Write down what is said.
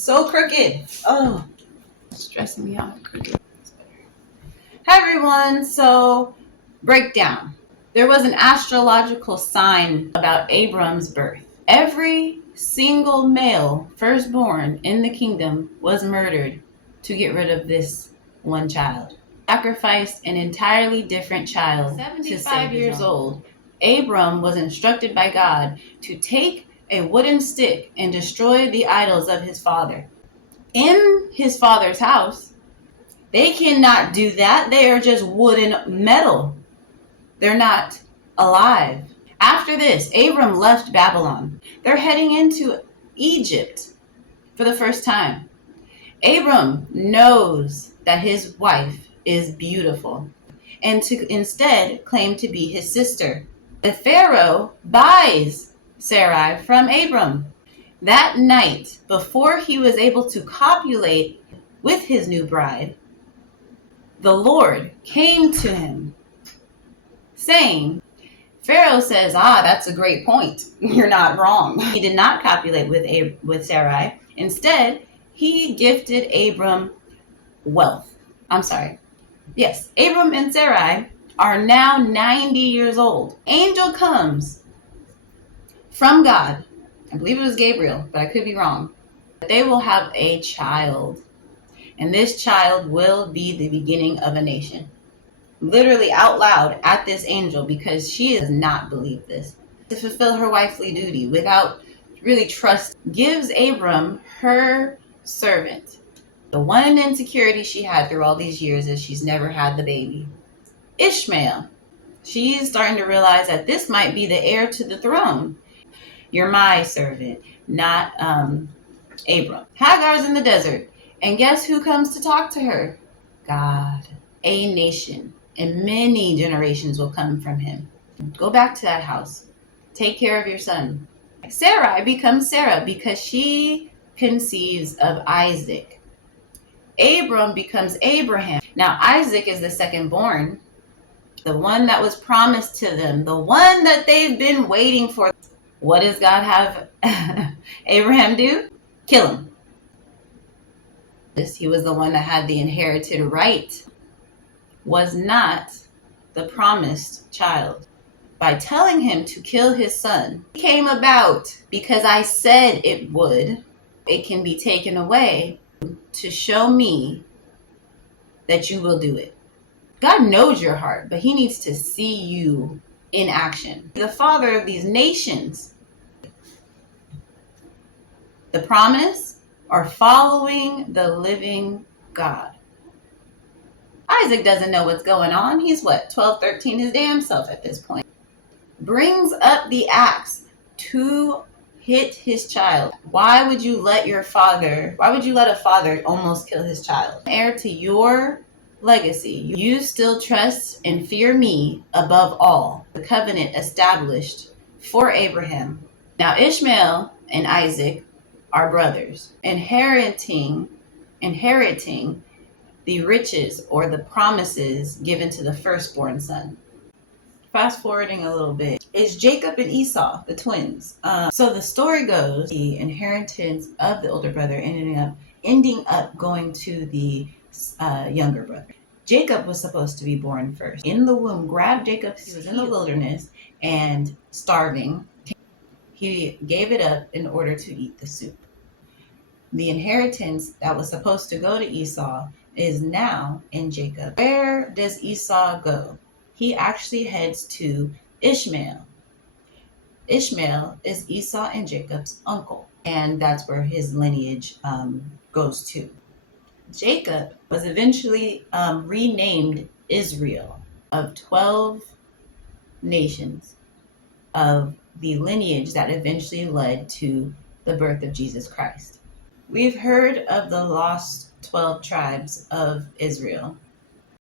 so crooked. Oh, stressing me out. Crooked. Hi everyone. So, breakdown. There was an astrological sign about Abram's birth. Every single male firstborn in the kingdom was murdered to get rid of this one child. Sacrificed an entirely different child. 75 years old, Abram was instructed by God to take a wooden stick and destroy the idols of his father. In his father's house, they cannot do that. They are just wood and metal. They're not alive. After this, Abram left Babylon. They're heading into Egypt for the first time. Abram knows that his wife is beautiful and to instead claim to be his sister. The Pharaoh buys Sarai from Abram. That night, before he was able to copulate with his new bride, the Lord came to him, saying, Pharaoh says, that's a great point. You're not wrong. He did not copulate with Sarai. Instead, he gifted Abram wealth. Yes, Abram and Sarai are now 90 years old. Angel comes from God. I believe it was Gabriel, but I could be wrong. They will have a child. And this child will be the beginning of a nation. Literally out loud at this angel, because she does not believe this. To fulfill her wifely duty without really trust, gives Abram her servant. The one insecurity she had through all these years is she's never had the baby. Ishmael. She's starting to realize that this might be the heir to the throne. You're my servant, not Abram. Hagar's in the desert. And guess who comes to talk to her? God. A nation. And many generations will come from him. Go back to that house. Take care of your son. Sarai becomes Sarah because she conceives of Isaac. Abram becomes Abraham. Now Isaac is the second born, the one that was promised to them, the one that they've been waiting for. What does God have Abraham do? Kill him. He was the one that had the inherited right, was not the promised child. By telling him to kill his son, it came about because I said it would. It can be taken away to show me that you will do it. God knows your heart, but he needs to see you in action. The father of these nations. The promise are following the living God. Isaac doesn't know what's going on. He's 12, 13, his damn self at this point. Brings up the axe to hit his child. Why would you let a father almost kill his child? Heir to your legacy. You still trust and fear me above all. The covenant established for Abraham. Now Ishmael and Isaac are brothers, inheriting the riches or the promises given to the firstborn son. Fast forwarding a little bit, is Jacob and Esau, the twins. So the story goes, the inheritance of the older brother ending up going to the younger brother. Jacob was supposed to be born first. In the womb, grabbed Jacob. He was in the wilderness and starving. He gave it up in order to eat the soup. The inheritance that was supposed to go to Esau is now in Jacob. Where does Esau go? He actually heads to Ishmael. Ishmael is Esau and Jacob's uncle, and that's where his lineage goes to. Jacob was eventually renamed Israel, of 12 nations of the lineage that eventually led to the birth of Jesus Christ. We've heard of the lost 12 tribes of Israel.